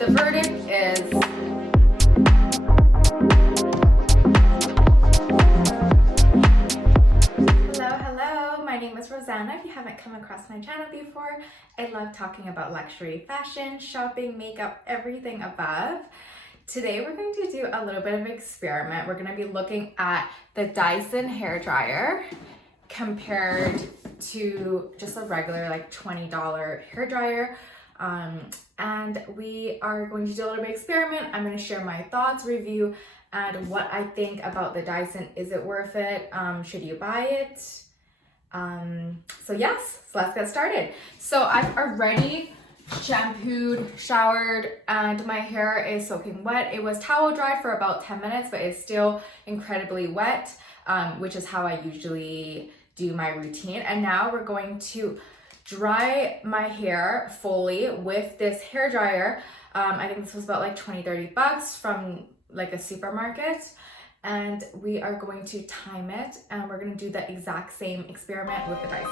The verdict is hello, my name is Rosanna. If you haven't come across my channel before, I love talking about luxury fashion, shopping, makeup, everything above. Today we're going to do a little bit of an experiment. We're going to be looking at the Dyson hair dryer compared to just a regular like $20 hair dryer. And we are going to do a little bit of experiment. I'm going to share my thoughts, review, and what I think about the Dyson. Is it worth it? Should you buy it? So let's get started. So I've already shampooed, showered, and my hair is soaking wet. It was towel dried for about 10 minutes, but it's still incredibly wet, which is how I usually do my routine. And now we're going to dry my hair fully with this hair dryer. I think this was about like 20-30 bucks from like a supermarket, and we are going to time it, and we're going to do the exact same experiment with the Dyson.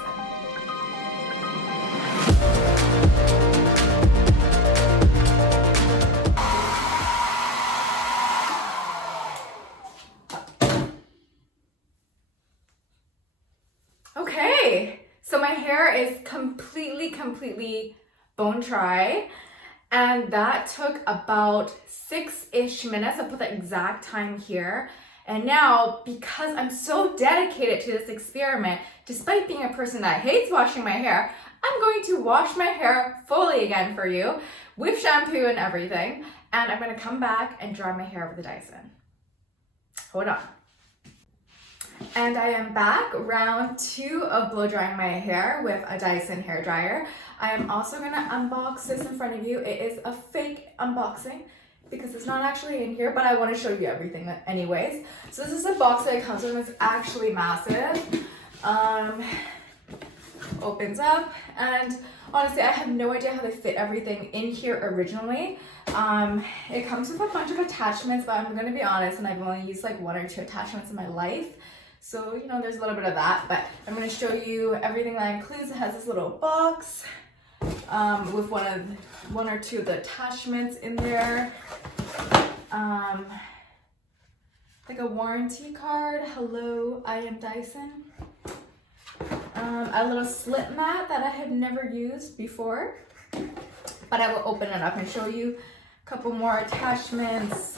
Okay, so my hair is completely bone dry, and that took about 6-ish minutes. I'll put the exact time here. And now, because I'm so dedicated to this experiment, despite being a person that hates washing my hair, I'm going to wash my hair fully again for you with shampoo and everything. And I'm going to come back and dry my hair with the Dyson. Hold on. And I am back, round 2 of blow drying my hair with a Dyson hair dryer. I am also gonna unbox this in front of you. It is a fake unboxing because it's not actually in here, but I wanna show you everything anyways. So this is a box that it comes with. It's actually massive. Opens up, and honestly, I have no idea how they fit everything in here originally. It comes with a bunch of attachments, but I'm gonna be honest, and I've only used like 1 or 2 attachments in my life. So, you know, there's a little bit of that, but I'm going to show you everything that includes. It has this little box with one or two of the attachments in there. Like a warranty card. Hello, I am Dyson. A little slip mat that I had never used before, but I will open it up and show you a couple more attachments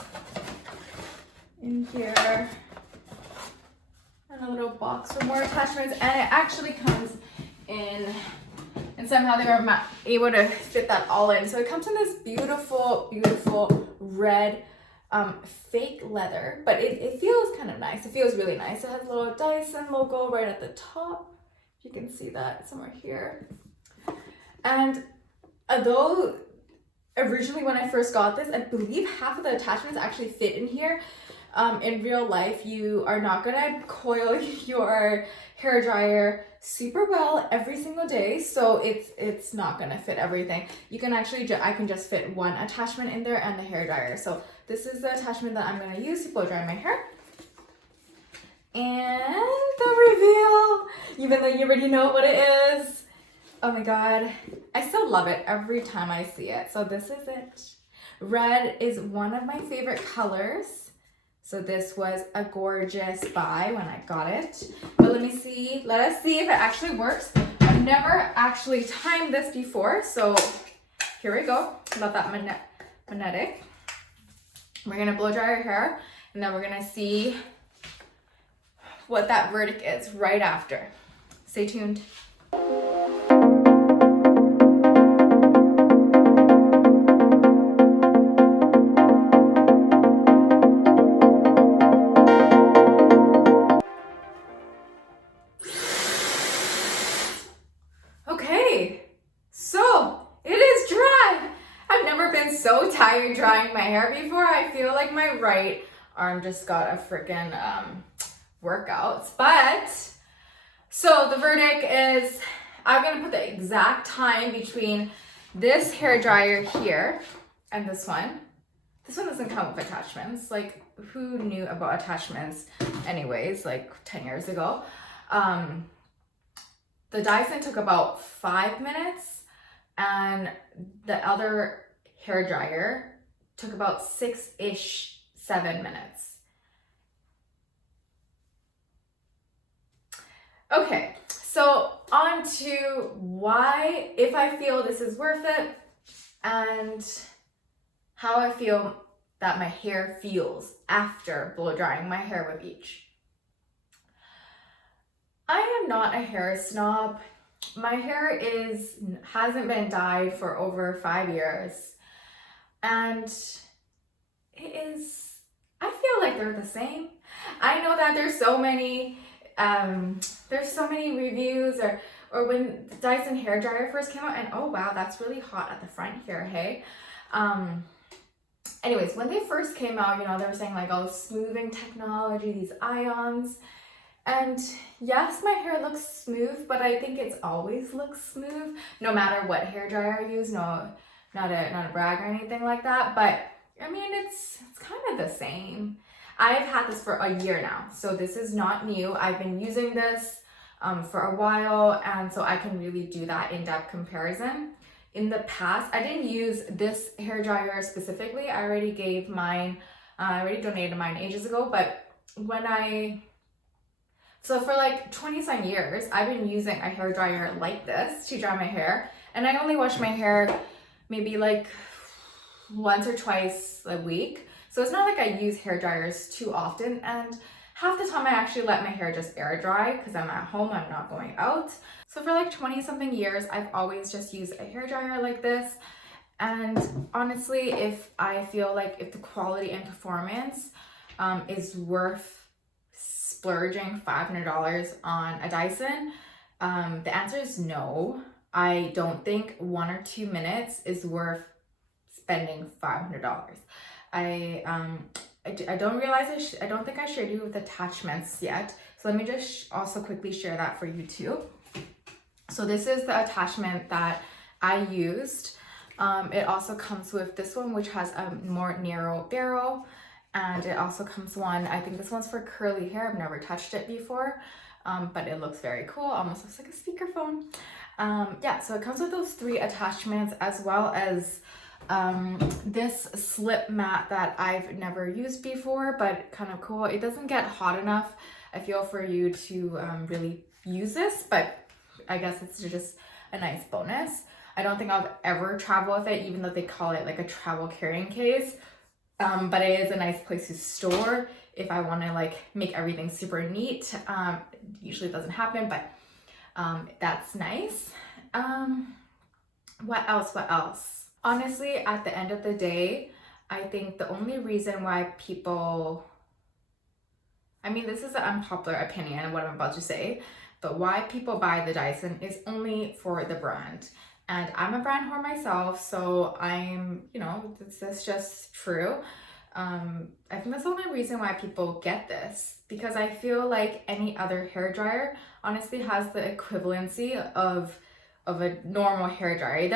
in here. And a little box for more attachments, and it actually comes in, and somehow they were able to fit that all in. So it comes in this beautiful red fake leather, but it feels kind of nice. It feels really nice. It has a little Dyson logo right at the top. You can see that somewhere here. And although originally when I first got this, I believe half of the attachments actually fit in here. In real life, you are not gonna coil your hair dryer super well every single day, so it's not gonna fit everything. You can actually, I can just fit 1 attachment in there and the hair dryer. So this is the attachment that I'm gonna use to blow dry my hair. And the reveal, even though you already know what it is. Oh my God, I still love it every time I see it. So this is it. Red is one of my favorite colors. So this was a gorgeous buy when I got it. But let us see if it actually works. I've never actually timed this before, so here we go. Love that magnetic. We're gonna blow dry our hair, and then we're gonna see what that verdict is right after. Stay tuned. So tired drying my hair before. I feel like my right arm just got a freaking workout. But so the verdict is, I'm gonna put the exact time between this hair dryer here and this one. This one doesn't come with attachments. Like, who knew about attachments anyways, like 10 years ago? The Dyson took about 5 minutes, and the other hair dryer took about 6-ish, 7 minutes. Okay, so on to why, if I feel this is worth it, and how I feel that my hair feels after blow drying my hair with each. I am not a hair snob. My hair hasn't been dyed for over 5 years, and I feel like they're the same. I know that there's so many reviews, or when the Dyson hair dryer first came out, and oh wow, that's really hot at the front here, hey. Anyways, when they first came out, you know, they were saying like, oh, smoothing technology, these ions. And yes, my hair looks smooth, but I think it's always looks smooth, no matter what hair dryer I use. No, not a brag or anything like that. But I mean, it's kind of the same. I've had this for a year now, so this is not new. I've been using this for a while, and so I can really do that in-depth comparison. In the past, I didn't use this hair dryer specifically. I already gave mine, I already donated mine ages ago, but so for like 20-some years, I've been using a hair dryer like this to dry my hair, and I only wash my hair maybe like once or twice a week. So it's not like I use hair dryers too often, and half the time I actually let my hair just air dry because I'm at home, I'm not going out. So for like 20-something years, I've always just used a hair dryer like this. And honestly, if I feel like if the quality and performance is worth splurging $500 on a Dyson, the answer is no. I don't think 1 or 2 minutes is worth spending $500. I don't realize I don't think I shared you with attachments yet. So let me just also quickly share that for you too. So this is the attachment that I used. It also comes with this one, which has a more narrow barrel. And it also comes one, I think this one's for curly hair. I've never touched it before, but it looks very cool. Almost looks like a speakerphone. Yeah, so it comes with those 3 attachments, as well as this slip mat that I've never used before, but kind of cool. It doesn't get hot enough, I feel, for you to really use this, but I guess it's just a nice bonus. I don't think I'll ever travel with it, even though they call it like a travel carrying case. But it is a nice place to store if I want to like make everything super neat. Usually it doesn't happen, but that's nice. What else? Honestly, at the end of the day, I think the only reason why people, I mean, this is an unpopular opinion, what I'm about to say, but why people buy the Dyson is only for the brand. And I'm a brand whore myself, so I'm, you know, that's just true. I think that's the only reason why people get this, because I feel like any other hair dryer honestly has the equivalency of a normal hair dryer.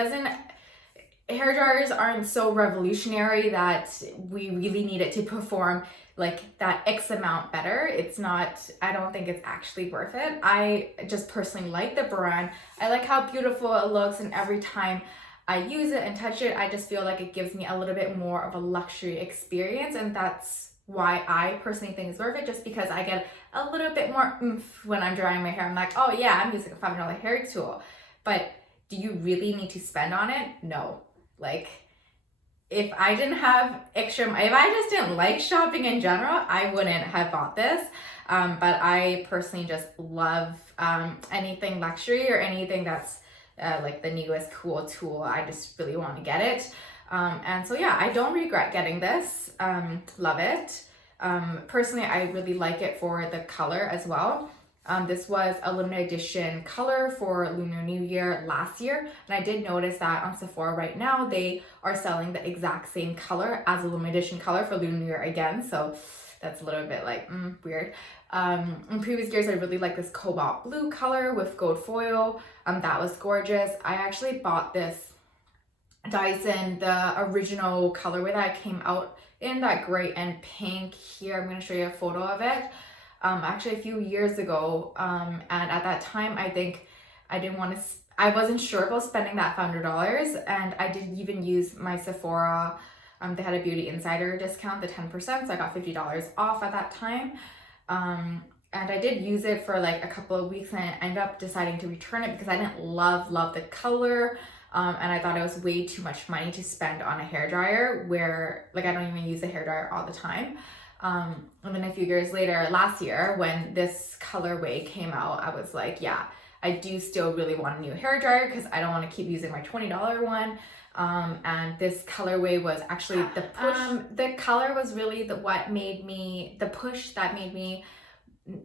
Hair dryers aren't so revolutionary that we really need it to perform like that X amount better. It's not, I don't think it's actually worth it. I just personally like the brand. I like how beautiful it looks, and every time I use it and touch it, I just feel like it gives me a little bit more of a luxury experience, and that's why I personally think it's worth it, just because I get a little bit more oomph when I'm drying my hair. I'm like, oh yeah, I'm using a $5 hair tool. But do you really need to spend on it? No. Like, if I just didn't like shopping in general, I wouldn't have bought this. But I personally just love anything luxury or anything that's like the newest cool tool. I just really want to get it. And so yeah, I don't regret getting this. Love it. Personally, I really like it for the color as well. This was a limited edition color for Lunar New Year last year, and I did notice that on Sephora right now they are selling the exact same color as a limited edition color for Lunar New Year again, so that's a little bit like weird. In previous years I really like this cobalt blue color with gold foil. That was gorgeous. I actually bought this Dyson, the original colorway that came out in, that gray and pink. Here I'm going to show you a photo of it. Actually a few years ago, and at that time I think I didn't want to I wasn't sure about spending that $500, and I did even use my Sephora. They had a Beauty Insider discount, the 10%, so I got $50 off at that time. And I did use it for like a couple of weeks, and I ended up deciding to return it because I didn't love the color. And I thought it was way too much money to spend on a hairdryer where like I don't even use a hairdryer all the time. And then a few years later, last year, when this colorway came out, I was like, yeah, I do still really want a new hairdryer because I don't want to keep using my $20 one. And this colorway was actually the push. The color was really the push that made me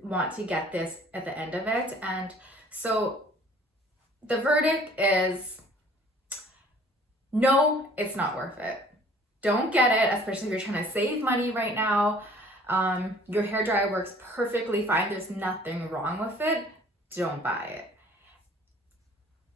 want to get this at the end of it. And so the verdict is no, it's not worth it. Don't get it, especially if you're trying to save money right now. Your hairdryer works perfectly fine. There's nothing wrong with it. Don't buy it.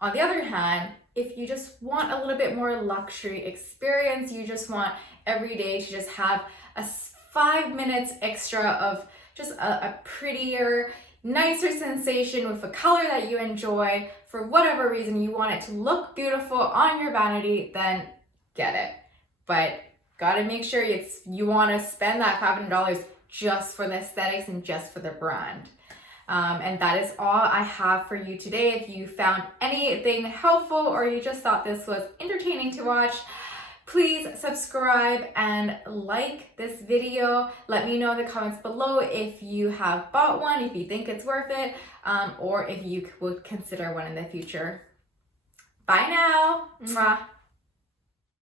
On the other hand, if you just want a little bit more luxury experience, you just want every day to just have a 5 minutes extra of just a prettier, nicer sensation with a color that you enjoy, for whatever reason you want it to look beautiful on your vanity, then get it. But gotta make sure you want to spend that $500 just for the aesthetics and just for the brand. And that is all I have for you today. If you found anything helpful or you just thought this was entertaining to watch, please subscribe and like this video. Let me know in the comments below if you have bought one, if you think it's worth it, or if you would consider one in the future. Bye now. Mwah.